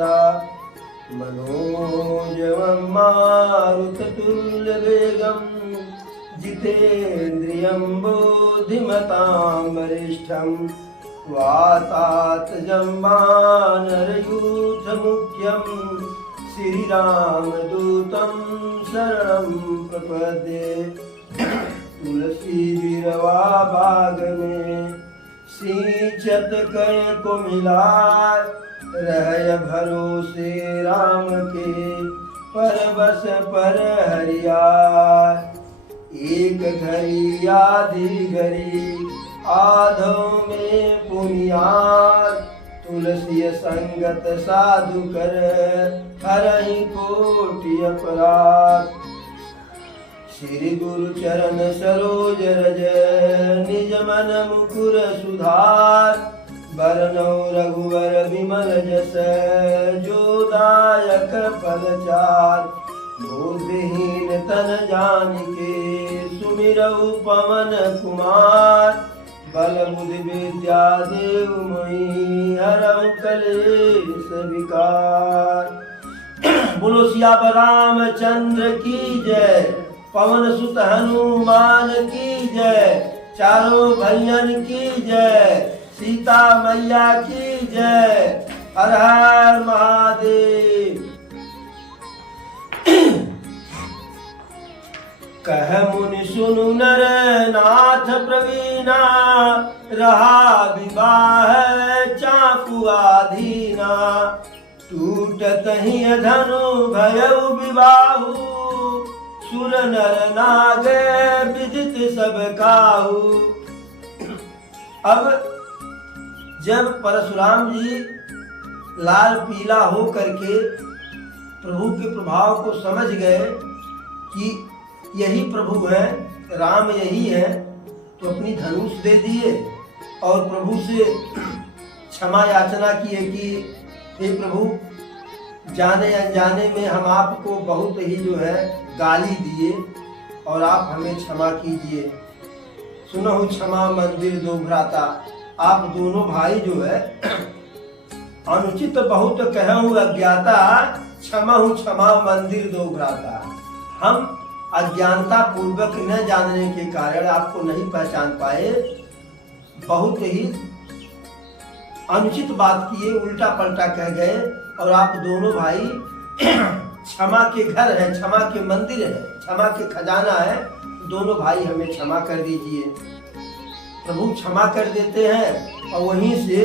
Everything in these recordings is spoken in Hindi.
सदा मनोजवं मारुततुल्यवेगं जितेन्द्रियं बुद्धिमतां वरिष्ठं वातात्मजं वानरयूथमुख्यं श्रीरामदूतं शरणं प्रपद्ये। तुलसी बिरवा बाग में सिंचत कय को मिलाय, रहय भरोसे राम के परबस पर हरियाय। एक घड़ी आधी घड़ी आधो में पुनियाद, तुलसी संगत साधु कर हरहि कोटि अपराध। श्री गुरु चरण सरोज रज निज मन मुकुर सुधार, बरनौ रघुवर विमल जस जो दायक पदचार। बुद्धिहीन तन जानिके सुमिरौ पवन कुमार, बल बुद्धि विद्या देव मोहि हरौ कलेश विकार। बोलो सियावर रामचंद्र की जय, पवन सुत हनुमान की जय, चारों भैयन की जय, सीता मैया की जय। हर हर महादेव। कह मुनि सुनु नर नाथ प्रवीणा, रहा विवाह चाकु आधीना। टूटत ही धनु भयउ विबाहु, सुर नर नाग विदित सब काहू। अब जब परशुराम जी लाल पीला हो करके प्रभु के प्रभाव को समझ गए कि यही प्रभु है, राम यही है, तो अपनी धनुष दे दिए और प्रभु से क्षमा याचना किए कि हे प्रभु, जाने अनजाने में हम आपको बहुत ही जो है गाली दिए और आप हमें क्षमा कीजिए। सुनहु क्षमा मंदिर दो भ्राता। आप दोनों भाई जो है अनुचित बहुत कहूँ अज्ञाता, क्षमहु क्षमा मंदिर दो भ्राता। हम अज्ञानता पूर्वक न जानने के कारण आपको नहीं पहचान पाए, बहुत ही अनुचित बात किए, उल्टा पलटा कह गए और आप दोनों भाई क्षमा के घर है, क्षमा के मंदिर है, क्षमा के खजाना है, दोनों भाई हमें क्षमा कर दीजिए। प्रभु क्षमा कर देते हैं और वहीं से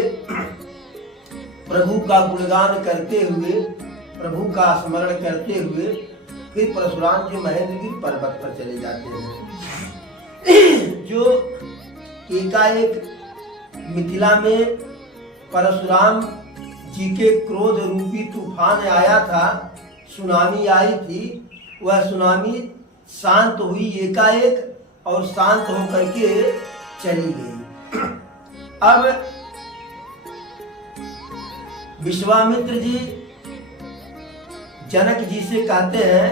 प्रभु का गुणगान करते हुए, प्रभु का स्मरण करते हुए फिर परशुराम जी महेंद्रगिरी पर्वत पर चले जाते हैं। जो एकाएक मिथिला में परशुराम जी के क्रोध रूपी तूफान आया था, सुनामी आई थी, वह सुनामी शांत हुई एकाएक और शांत होकर के चली गई। अब विश्वामित्र जी जनक जी से कहते हैं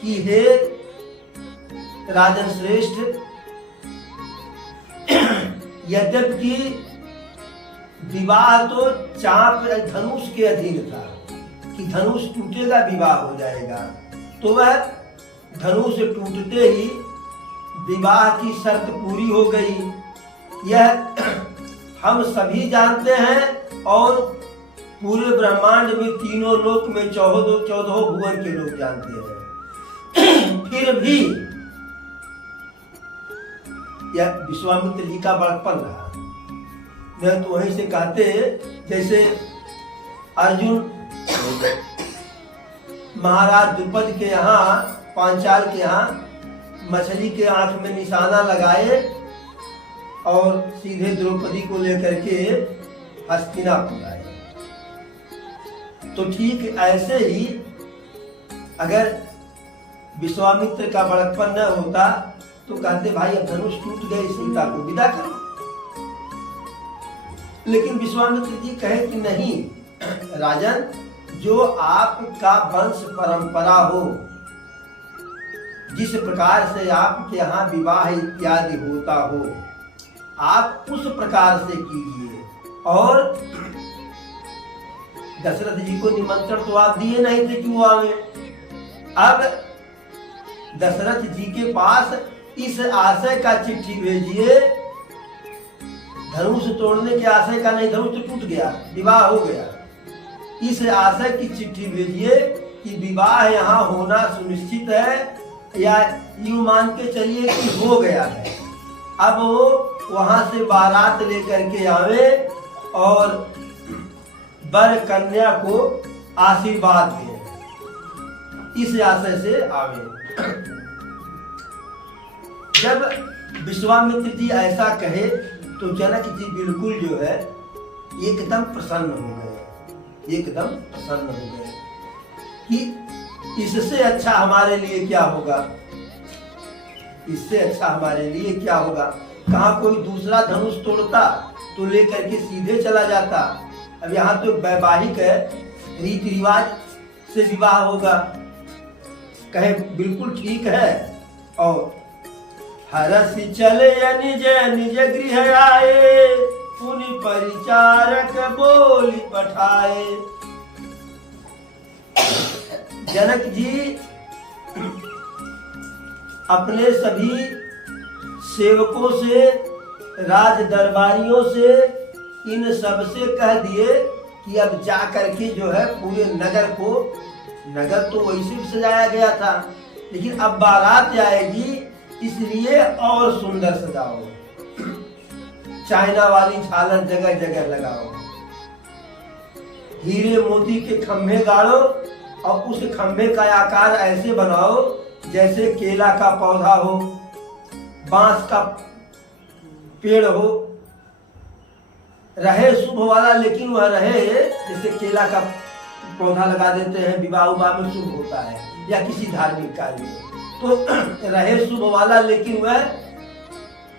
कि हे राजन श्रेष्ठ, यद्यपि विवाह तो चाप धनुष के अधीन था कि धनुष टूटेगा विवाह हो जाएगा, तो वह धनुष टूटते ही विवाह की शर्त पूरी हो गई। यह हम सभी जानते हैं और पूरे ब्रह्मांड में तीनों लोक में 14 भुवन के लोग जानते हैं। फिर भी यह विश्वामित्र जी का बड़प्पन रहा। मैं तो वहीं से कहते जैसे अर्जुन महाराज द्रुपद के यहाँ, पांचाल के यहाँ मछली के आंख में निशाना लगाए और सीधे द्रौपदी को लेकर के हस्तिनापुर आए। तो ठीक ऐसे ही अगर विश्वामित्र का बड़प्पन न होता तो कहते भाई अब धनुष टूट गए, सीता को विदा करो। लेकिन विश्वामित्र जी कहे कि नहीं राजन, जो आपका वंश परंपरा हो, जिस प्रकार से आपके यहाँ विवाह इत्यादि होता हो, आप उस प्रकार से कीजिए और दशरथ जी को निमंत्रण तो आप दिए नहीं थे कि वो आवे। अब दशरथ जी के पास इस आशय का चिट्ठी भेजिए, धनुष तोड़ने के आशय का नहीं, धनुष तो टूट गया, विवाह हो गया। इस आशय की चिट्ठी भेजिए कि विवाह यहाँ होना सुनिश्चित है, या यूं मान के चलिए कि हो गया है। अब वो वहां से बारात लेकर के आवे और वर कन्या को आशीर्वाद दें, इस आशय से आवे। जब विश्वामित्र जी ऐसा कहे तो जनक जी बिल्कुल जो है एकदम प्रसन्न हो गए, एकदम प्रसन्न हो गए कि इससे अच्छा हमारे लिए क्या होगा, इससे अच्छा हमारे लिए क्या होगा। कहाँ कोई दूसरा धनुष तोड़ता तो लेकर के सीधे चला जाता, अब यहाँ तो वैवाहिक है, रीति रिवाज से विवाह होगा। कहे बिल्कुल ठीक है। और हरसि चले निज निज गृह आए, पुनि परिचारक बोली पठाए। जनक जी अपने सभी सेवकों से, राज दरबारियों से, इन सब से कह दिए कि अब जा करके जो है पूरे नगर को, नगर तो वैसे भी सजाया गया था लेकिन अब बारात आएगी इसलिए और सुंदर सजाओ, चाइना वाली झालर जगह जगह लगाओ, हीरे मोती के खंभे गाड़ो और उस खंभे का आकार ऐसे बनाओ जैसे केला का पौधा हो, बांस का पेड़ हो, रहे शुभ वाला, लेकिन वह रहे जैसे केला का पौधा लगा देते हैं विवाह उवाह में शुभ होता है या किसी धार्मिक कार्य में, तो रहे शुभ वाला लेकिन वह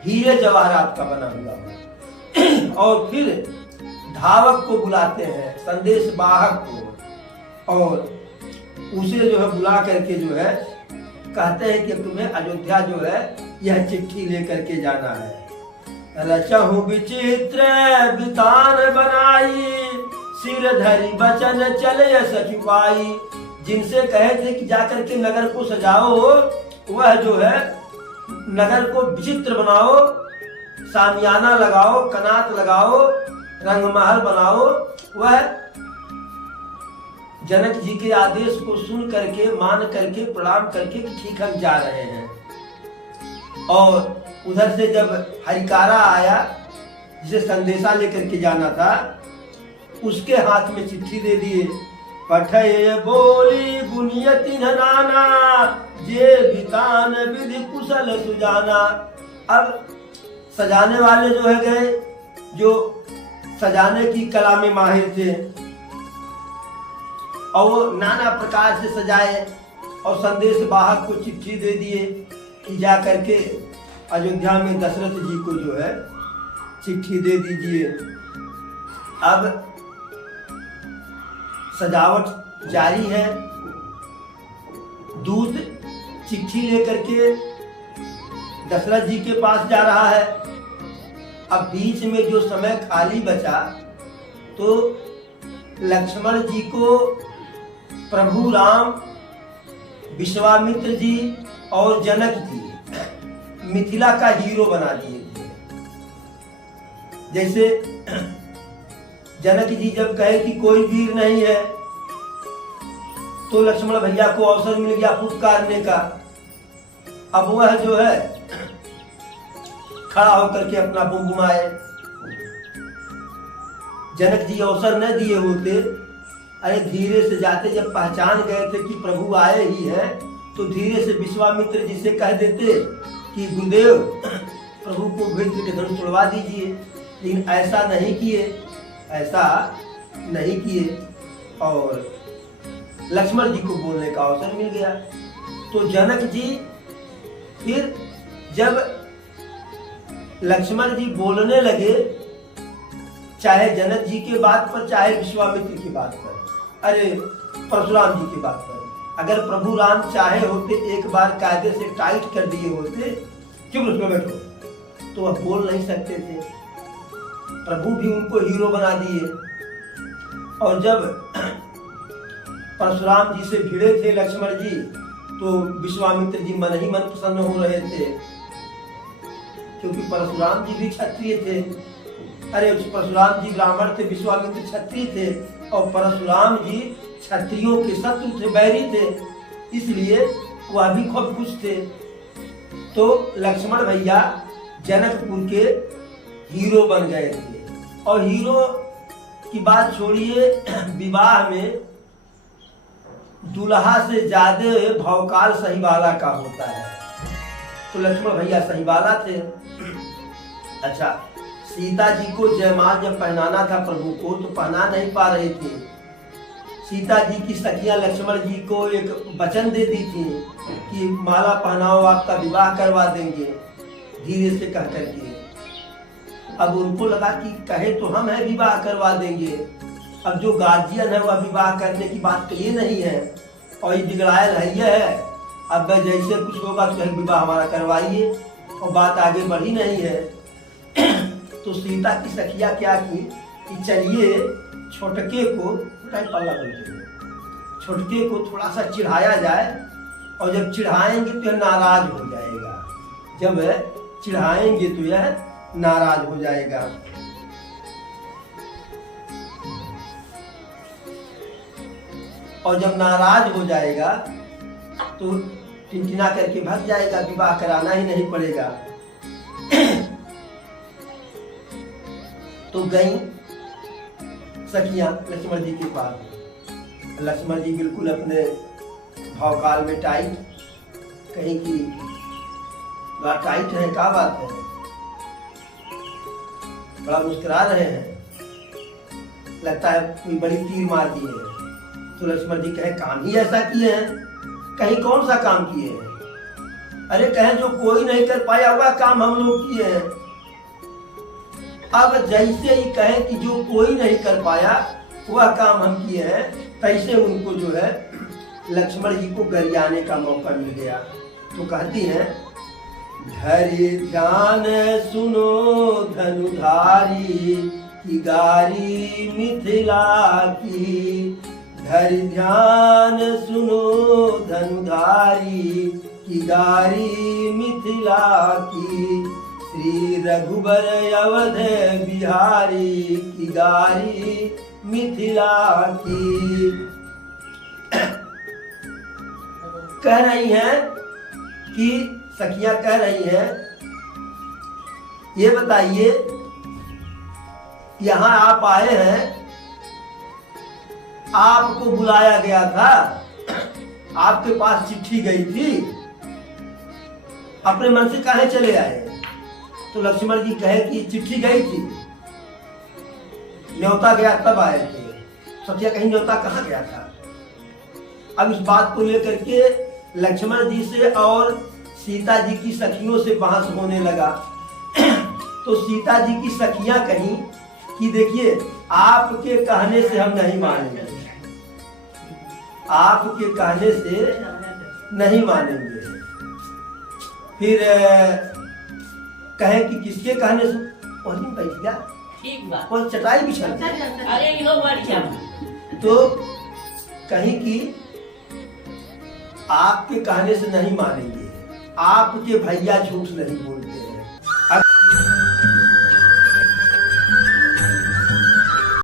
हीरे जवाहरात का बना हुआ हो। और फिर धावक को बुलाते हैं, संदेश वाहक को, और उसे जो है बुला करके जो है कहते हैं कि तुम्हें अयोध्या जो है यह चिट्ठी लेकर के जाना है। रचहु विचित्र वितान बनाई, सिर धरी बचन चले सचुपाई। जिनसे कहे थे कि जाकर के नगर को सजाओ, वह जो है नगर को विचित्र बनाओ, सामियाना लगाओ, कनात लगाओ, रंगमहल बनाओ, वह जनक जी के आदेश को सुन करके, मान करके, प्रणाम करके कि ठीक हम जा रहे हैं। और उधर से जब हरिकारा आया जिसे संदेशा लेकर के जाना था, उसके हाथ में चिट्ठी दे दिए। पठय बोली गुनियति नाना, जे वितान विधि कुशल सुजाना। अब सजाने वाले जो है गए, जो सजाने की कला में माहिर थे, और वो नाना प्रकार से सजाए और संदेश वाहक को चिट्ठी दे दिए कि जा करके अयोध्या में दशरथ जी को जो है चिट्ठी दे दीजिए। अब सजावट जारी है, दूत चिट्ठी लेकर के दशरथ जी के पास जा रहा है। अब बीच में जो समय खाली बचा तो लक्ष्मण जी को प्रभु राम, विश्वामित्र जी और जनक जी मिथिला का हीरो बना दिए थे। जैसे जनक जी जब कहे कि कोई वीर नहीं है तो लक्ष्मण भैया को अवसर मिल गया फुटकारने का। अब वह जो है खड़ा होकर के अपना बुमबुमाए। जनक जी अवसर न दिए होते, अरे धीरे से जाते, जब पहचान गए थे कि प्रभु आए ही हैं तो धीरे से विश्वामित्र जी से कह देते कि गुरुदेव प्रभु को भेज के धनुष तोड़वा दीजिए, लेकिन ऐसा नहीं किए, ऐसा नहीं किए और लक्ष्मण जी को बोलने का अवसर मिल गया। तो जनक जी फिर जब लक्ष्मण जी बोलने लगे, चाहे जनक जी के बात पर चाहे विश्वामित्र की बात पर, अरे परशुराम जी की बात पर, अगर प्रभु राम चाहे होते एक बार कायदे से टाइट कर दिए होते, चुप उसमें बैठो, तो वह बोल नहीं सकते थे। प्रभु भी उनको हीरो बना दिए। और जब परशुराम जी से भिड़े थे लक्ष्मण जी, तो विश्वामित्र जी मन ही मन प्रसन्न हो रहे थे, क्योंकि परशुराम जी भी क्षत्रिय थे। अरे परशुराम जी ब्राह्मण थे, विश्वामित्र क्षत्रिय थे, और परशुराम जी क्षत्रियों के शत्रु थे, बैरी थे, इसलिए वह भी खूब खुश थे। तो लक्ष्मण भैया जनकपुर के हीरो बन गए थे। और हीरो की बात छोड़िए, विवाह में दूल्हा से ज्यादा भौकाल सहीवाला का होता है, तो लक्ष्मण भैया सहीवाला थे। अच्छा, सीता जी को जयमाल जब पहनाना था प्रभु को, तो पहना नहीं पा रहे थे। सीता जी की सखियां लक्ष्मण जी को एक वचन दे दी थी कि माला पहनाओ, आपका विवाह करवा देंगे, धीरे से कह करके। अब उनको लगा कि कहे तो हम है विवाह करवा देंगे, अब जो गार्जियन है वह विवाह करने की बात कही नहीं है, और ये बिगड़ायल है ये है, अब जैसे कुछ होगा तो विवाह हमारा करवाइए, और बात आगे बढ़ी नहीं है। तो सीता की सखिया क्या की कि चलिए छोटके को पल्ला छोटके को थोड़ा सा चिढ़ाया जाए, और जब चिढ़ाएंगे तो यह नाराज हो जाएगा, जब चिढ़ाएंगे तो यह नाराज हो जाएगा। और जब नाराज हो जाएगा तो टिनटिना करके भाग जाएगा, विवाह कराना ही नहीं पड़ेगा। तो गई सखियां लक्ष्मण जी के पास। लक्ष्मण जी बिल्कुल अपने भावकाल में टाइट, कहीं की बात टाइट है, क्या बात है, बड़ा मुस्कुरा रहे हैं, लगता है कोई बड़ी तीर मार दी है। तो लक्ष्मण जी कहे काम ही ऐसा किए हैं, कहीं कौन सा काम किए हैं? अरे कहे जो कोई नहीं कर पाया हुआ काम हम लोग किए हैं। अब जैसे ही कहे कि जो कोई नहीं कर पाया वह काम हम किए हैं, तैसे उनको जो है लक्ष्मण जी को गरियाने का मौका मिल गया। तो कहती हैं, धरि ध्यान सुनो धनुधारी की गारी मिथिला की, धरि ध्यान सुनो धनुधारी की गारी मिथिला की, श्री रघुबर अवध बिहारी की गारी मिथिला की। कह रही हैं कि सखियां कह रही हैं, ये बताइए यहाँ आप आए हैं, आपको बुलाया गया था, आपके पास चिट्ठी गई थी, अपने मन से काहे चले आए? तो लक्ष्मण जी कहे कि चिट्ठी गई थी, न्योता गया तब आए थे। सखिया कहीं न्योता कहाँ गया था? अब इस बात को लेकर के लक्ष्मण जी से और सीता जी की सखियों से बहस होने लगा। तो सीता जी की सखियां कहीं कि देखिए आपके कहने से हम नहीं मानेंगे, आपके कहने से नहीं मानेंगे। फिर कहे कि किसके कहने से? वही बैठ गया, ठीक बात, और चटाई बिछा तो कहीं कि आपके कहने से नहीं मानेंगे, आपके भैया झूठ नहीं बोलते,